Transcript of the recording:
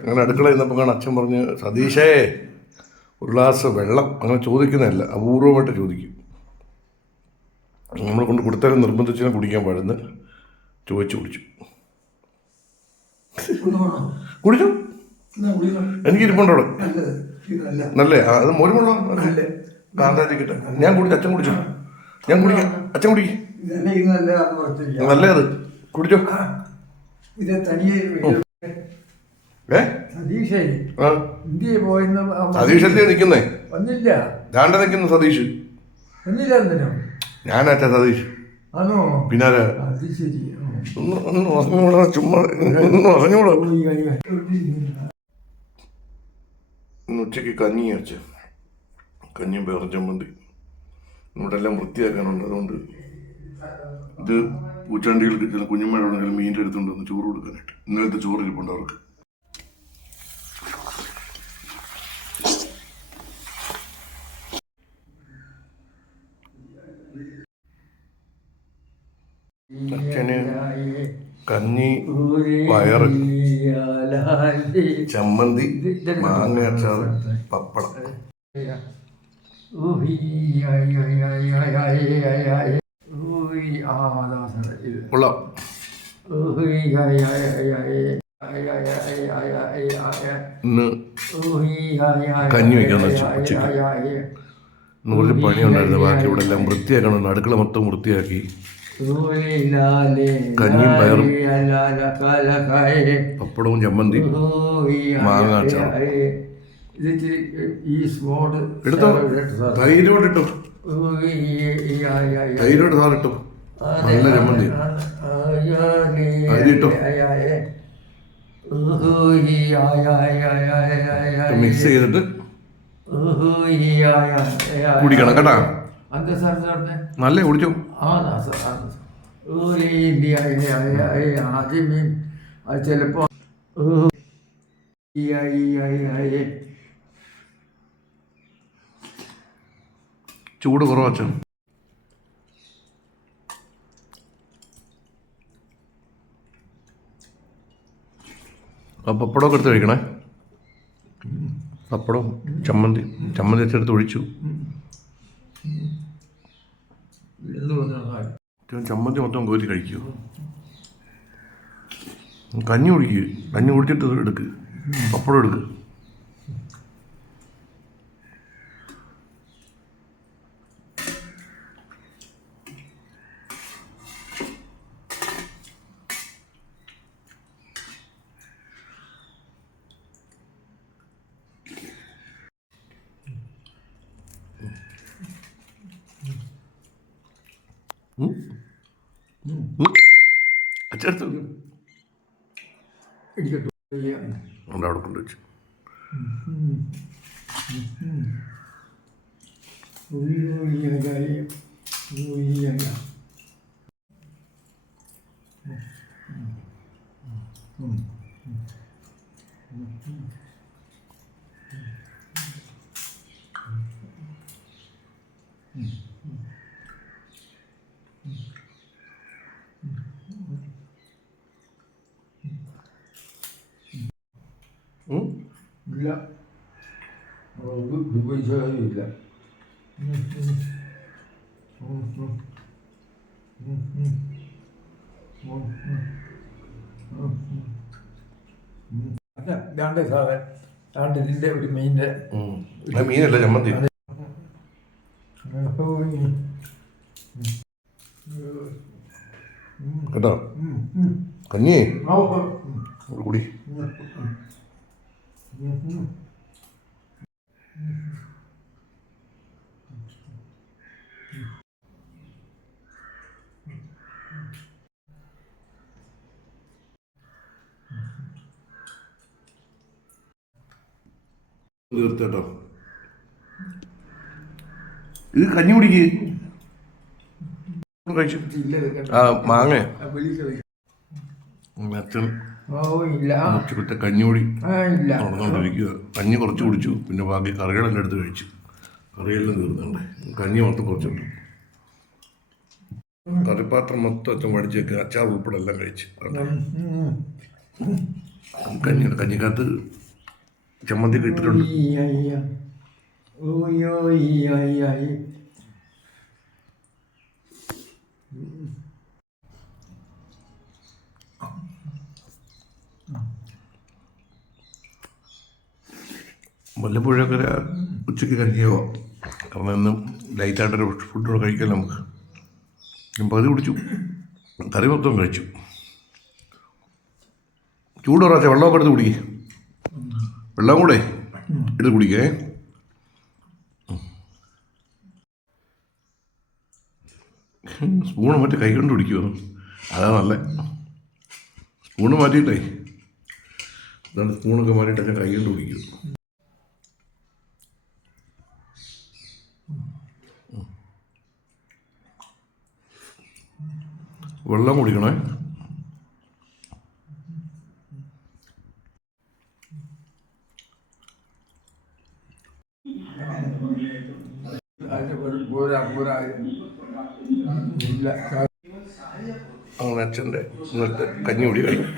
അങ്ങനെ അടുക്കള ഇന്നപ്പോൾ അച്ഛൻ പറഞ്ഞ് സതീഷേ ഒരു ഗ്ലാസ് വെള്ളം. അങ്ങനെ ചോദിക്കുന്നതല്ല അപൂർവമായിട്ട് ചോദിക്കും. നമ്മൾ കൊണ്ട് കൊടുത്താലും നിർബന്ധിച്ചാലും കുടിക്കാൻ പാടുന്ന ചോദിച്ചു കുടിച്ചു? കുടിച്ചു? എനിക്ക് ഇരിപ്പുണ്ടോ നല്ലേ അത് മോരുമുള്ള കാന്താരിക്കട്ടെ ഞാൻ കുടിച്ചു അച്ഛൻ കുടിച്ചു? ഞാൻ കുടിക്കാം. അച്ഛൻ കുടിക്കും. നല്ലേ അത് കുടിച്ചോ? ഇത് തനിയെ ഏ? സതീഷേ ആ. ഇന്ത്യയെ പോയെന്ന് സതീഷല്ലേ നിൽക്കുന്നേ? വന്നില്ല. ദാണ്ട നിൽക്കുന്നു സതീഷ് വന്നില്ല എന്തിനോ? ഞാനാറ്റ സതീഷ് ആണോ? പിന്നാലെ. അത് ശരി. ഒന്ന് ഒന്ന് പറഞ്ഞൂടാ ചുമ്മാ ഒന്ന്. ഇന്ന് ഉച്ചയ്ക്ക് വെച്ച് കഞ്ഞിയും പേറും ചമ്മന്തി ഇവിടെ എല്ലാം വൃത്തിയാക്കാനുണ്ട് അതുകൊണ്ട് ഇത് പൂച്ചാണ്ടികൾക്ക് ചില കുഞ്ഞുമ്മയുടെ മീന്റെ എടുത്തുകൊണ്ട് വന്ന് ചോറ് കൊടുക്കാനായിട്ട് ഇന്നലത്തെ ചോറ് ഇരിപ്പുണ്ട് അവർക്ക് അച്ഛന് കഞ്ഞി പയറ് ചമ്മന്തി മാങ്ങ അച്ചാർ പപ്പടം കൊള്ളാം. കഞ്ഞി വയ്ക്കാന്ന് വെച്ചു ഉച്ചയ്ക്ക്. ഇന്ന് കുറച്ച് പണിയുണ്ടായിരുന്നു. ബാക്കി ഇവിടെ എല്ലാം വൃത്തിയാക്കണം. അടുക്കള മൊത്തം വൃത്തിയാക്കി. കഞ്ഞിയും പയറും പപ്പടവും ചമ്മന്തി മാങ്ങ എടുത്തോ? തൈരോട് ഇട്ടു. തൈരോട് സാറിട്ടോ നല്ല രമണി. മിക്സ് ചെയ്തിട്ട് കുടിക്കണം കേട്ടാ. നല്ല കുടിച്ചോ. ചിലപ്പോ ചൂട് കുറവച്ച ആ പപ്പടമൊക്കെ എടുത്ത് കഴിക്കണേ. പപ്പടം ചമ്മന്തി ചമ്മന്തി വെച്ചെടുത്ത് ഒഴിച്ചു. ചമ്മന്തി മൊത്തം കോരി കഴിക്കൂ. കഞ്ഞി കുടിക്കുക കഞ്ഞി കുടിച്ചിട്ട് എടുക്കുക എടുക്ക്. പപ്പടം എടുക്ക്. ഉം. ഉം. അച്ചടുത്ത് ഉണ്ട് അവിടെ കൊണ്ടുവച്ചു ഇല്ല. ഇല്ല. ദാണ്ട് സാറേ. ദാണ്ട് ഇതിന്റെ ഒരു മീനിന്റെ ഉം. അത് മീനല്ല ചമ്മന്തി. കേട്ടോ? കഞ്ഞി ഒരു കുടി. തീർത്തേട്ടോ. ഇത് കഞ്ഞി കുടിക്ക്. കഴിച്ചു ആ മാങ്ങ അച്ഛൻ ഉച്ചക്കത്തെ ഇല്ല. നടന്നുകൊണ്ടിരിക്കുക കഞ്ഞി കുറച്ച് കുടിച്ചു. പിന്നെ ബാക്കി കറികളെല്ലാം എടുത്ത് കഴിച്ചു. കറിയെല്ലാം തീർന്നുണ്ട്. കഞ്ഞി മൊത്തം കുറച്ചുണ്ട് കറിപ്പാത്രം മൊത്തം അച്ഛൻ വടിച്ചേക്ക് അച്ചാർ ഉൾപ്പെടെ എല്ലാം കഴിച്ചു. കഞ്ഞിയുടെ കഞ്ഞിക്കകത്ത് ചമ്മന്തി ഒക്കെ ഇട്ടിട്ടുണ്ട്. വല്ലപ്പോഴൊക്കെ ഉച്ചയ്ക്ക് കഞ്ഞിയോ കാരണം ഇന്നും ലൈറ്റായിട്ടൊരു ഫുഡോടെ കഴിക്കാം നമുക്ക്. ഞാൻ പകുതി കുടിച്ചു. കറി മൊത്തം കഴിച്ചു. ചൂട് കുറച്ച വെള്ളമൊക്കെ എടുത്ത് കുടിക്കേ. വെള്ളം കൂടെ എടുത്ത് കുടിക്കേ. സ്പൂണ് മറ്റേ കൈ കൊണ്ട് കുടിക്കുമോ അതാ നല്ല. സ്പൂണ് മാറ്റിയിട്ടേ. അതാണ് സ്പൂണൊക്കെ മാറ്റിയിട്ടൊക്കെ കൈ കൊണ്ട് കുടിക്കും. വെള്ളം കുടിക്കണേ. അങ്ങനെ അച്ഛന്റെ ഇന്നത്തെ കഞ്ഞി കുടി കഴിഞ്ഞു.